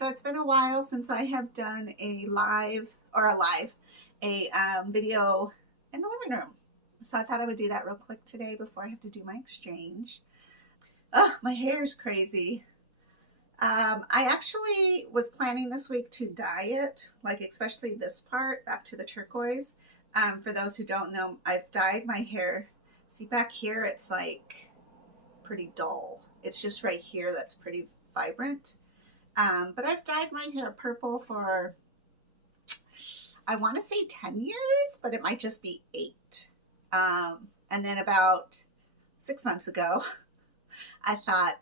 so it's been a while since I have done a video in the living room. So I thought I would do that real quick today before I have to do my exchange. Oh, my hair is crazy. I actually was planning this week to dye it, like especially this part back to the turquoise. For those who don't know, I've dyed my hair. See back here, it's like pretty dull. It's just right here that's pretty vibrant. But I've dyed my hair purple for, I want to say 10 years, but it might just be 8. And then about 6 months ago, I thought,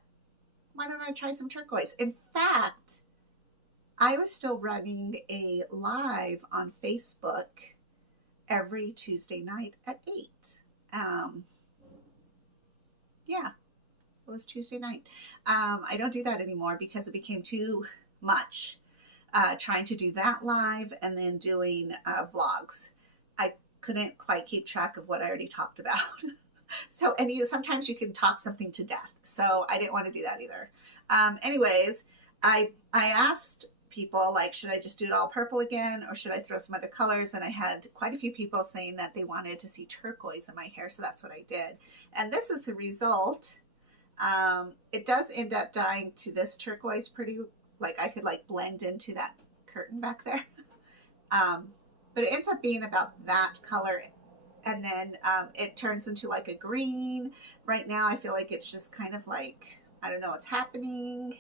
why don't I try some turquoise? In fact, I was still running a live on Facebook every Tuesday night at 8. Yeah, it was Tuesday night. I don't do that anymore because it became too much trying to do that live and then doing vlogs. I couldn't quite keep track of what I already talked about. So, and sometimes you can talk something to death. So I didn't want to do that either. Anyways, I asked people, like, should I just do it all purple again or should I throw some other colors? And I had quite a few people saying that they wanted to see turquoise in my hair. So that's what I did. And this is the result. It does end up dyeing to this turquoise pretty, like I could like blend into that curtain back there. But it ends up being about that color. And then it turns into like a green. Right now I feel like it's just kind of like, I don't know what's happening.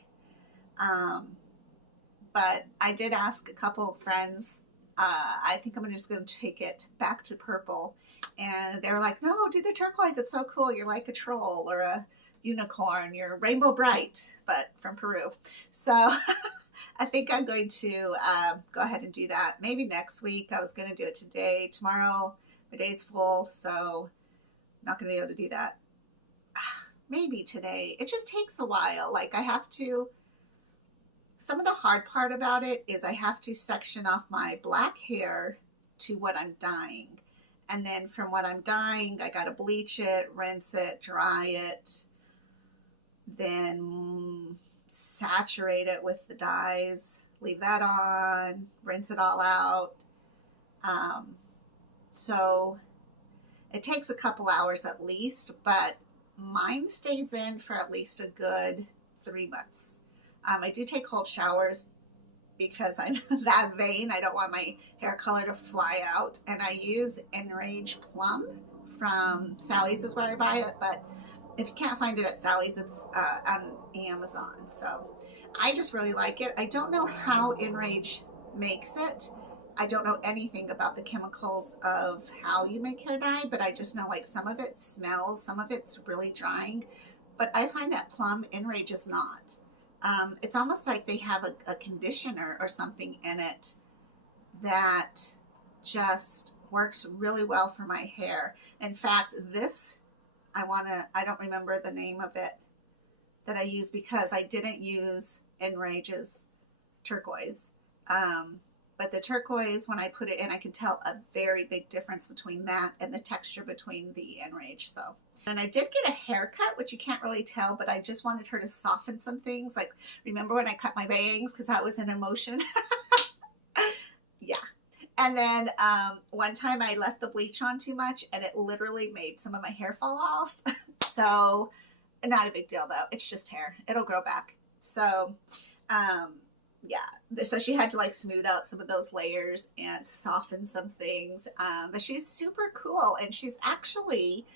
But I did ask a couple of friends, I think I'm just going to take it back to purple. And they were like, no, do the turquoise. It's so cool. You're like a troll or a unicorn. You're rainbow bright, but from Peru. So I think I'm going to go ahead and do that. Maybe next week. I was going to do it today. Tomorrow, my day's full, so I'm not going to be able to do that. Maybe today. It just takes a while. Like I have to, some of the hard part about it is I have to section off my black hair to what I'm dyeing. And then from what I'm dyeing, I got to bleach it, rinse it, dry it, then saturate it with the dyes, leave that on, rinse it all out. So it takes a couple hours at least, but mine stays in for at least a good 3 months. I do take cold showers because I'm that vain. I don't want my hair color to fly out. And I use Enrage Plum from Sally's is where I buy it. But if you can't find it at Sally's, it's on Amazon. So I just really like it. I don't know how Enrage makes it. I don't know anything about the chemicals of how you make hair dye, but I just know like some of it smells, some of it's really drying. But I find that Plum Enrage is not. It's almost like they have a conditioner or something in it that just works really well for my hair. In fact, this, I don't remember the name of it that I use because I didn't use Enrage's turquoise. But the turquoise, when I put it in, I can tell a very big difference between that and the texture between the Enrage. So, and I did get a haircut, which you can't really tell, but I just wanted her to soften some things. Like, remember when I cut my bangs because I was in emotion? Yeah. And then one time I left the bleach on too much and it literally made some of my hair fall off. So, not a big deal though. It's just hair. It'll grow back. So, yeah, so she had to like smooth out some of those layers and soften some things. But she's super cool, and she's actually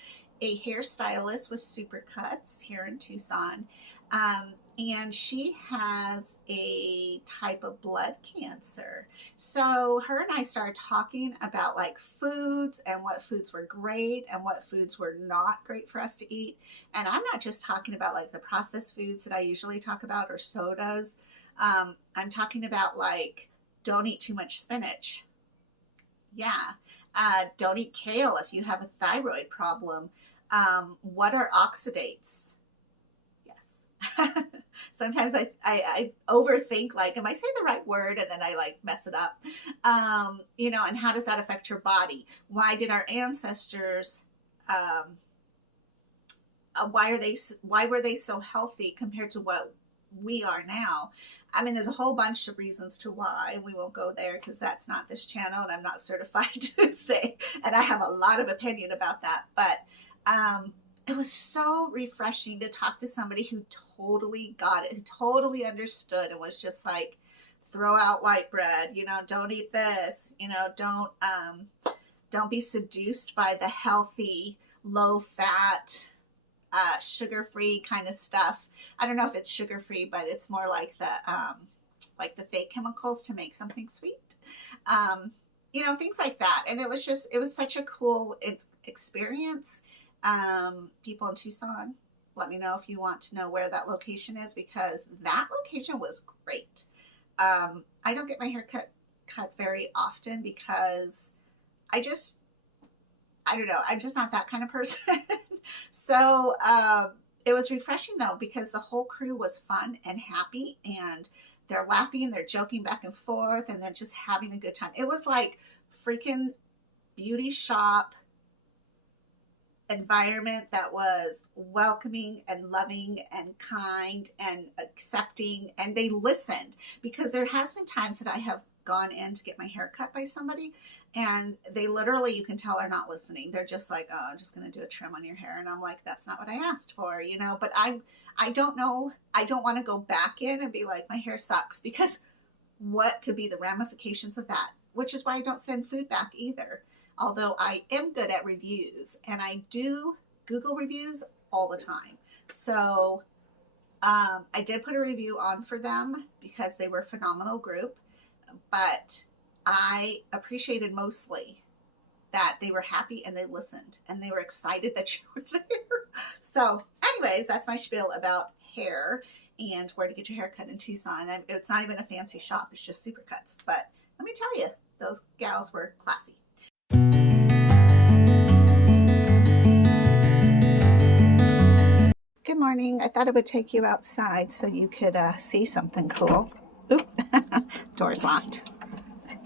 a hairstylist with Supercuts here in Tucson. And she has a type of blood cancer. So her and I started talking about like foods and what foods were great and what foods were not great for us to eat. And I'm not just talking about like the processed foods that I usually talk about or sodas. I'm talking about like, don't eat too much spinach. Yeah. Don't eat kale if you have a thyroid problem. What are oxidates? Yes. Sometimes I overthink, like, am I saying the right word? And then I like mess it up. You know, and how does that affect your body? Why did our ancestors, why were they so healthy compared to what we are now. I mean, there's a whole bunch of reasons to why. We won't go there because that's not this channel and I'm not certified to say, and I have a lot of opinion about that. But it was so refreshing to talk to somebody who totally got it, who totally understood, and was just like, throw out white bread, you know, don't eat this, you know, don't be seduced by the healthy, low fat, sugar-free kind of stuff. I don't know if it's sugar-free, but it's more like the fake chemicals to make something sweet. You know, things like that. And it was such a cool experience. People in Tucson, let me know if you want to know where that location is, because that location was great. I don't get my hair cut very often because I don't know, I'm just not that kind of person. So it was refreshing though, because the whole crew was fun and happy, and they're laughing and they're joking back and forth and they're just having a good time. It was like freaking beauty shop environment that was welcoming and loving and kind and accepting, and they listened, because there has been times that I have gone in to get my hair cut by somebody and they literally, you can tell, are not listening. They're just like, oh, I'm just going to do a trim on your hair. And I'm like, that's not what I asked for, you know. But I don't know, I don't want to go back in and be like, my hair sucks, because what could be the ramifications of that? Which is why I don't send food back either. Although I am good at reviews, and I do Google reviews all the time. So I did put a review on for them because they were a phenomenal group, but I appreciated mostly that they were happy and they listened and they were excited that you were there. So anyways, that's my spiel about hair and where to get your hair cut in Tucson. And it's not even a fancy shop, it's just Supercuts. But let me tell you, those gals were classy. Good morning. I thought I would take you outside so you could see something cool. Oop, door's locked.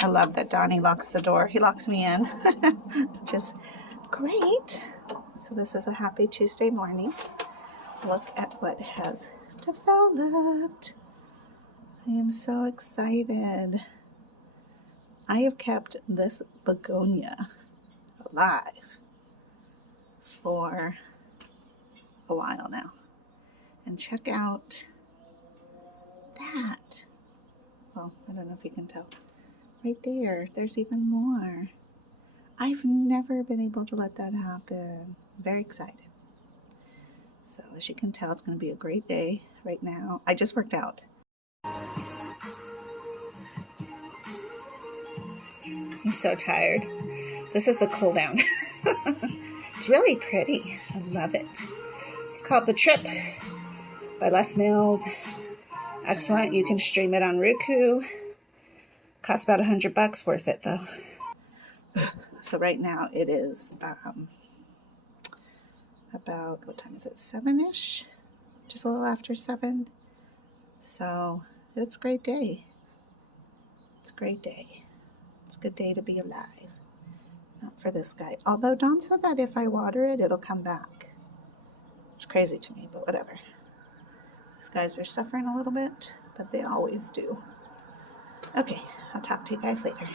I love that Donnie locks the door. He locks me in, which is great. So this is a happy Tuesday morning. Look at what has developed. I am so excited. I have kept this begonia alive for a while now. And check out that. Well, I don't know if you can tell. Right there, there's even more. I've never been able to let that happen. I'm very excited. So as you can tell, it's going to be a great day right now. I just worked out. I'm so tired. This is the cool down. It's really pretty. I love it. It's called The Trip by Les Mills. Excellent. You can stream it on Roku. Costs about $100. Worth it though. So right now it is about, what time is it? 7-ish? Just a little after 7. So it's a great day. It's a great day. It's a good day to be alive. Not for this guy. Although Dawn said that if I water it, it'll come back. It's crazy to me, but whatever. These guys are suffering a little bit, but they always do. Okay, I'll talk to you guys later.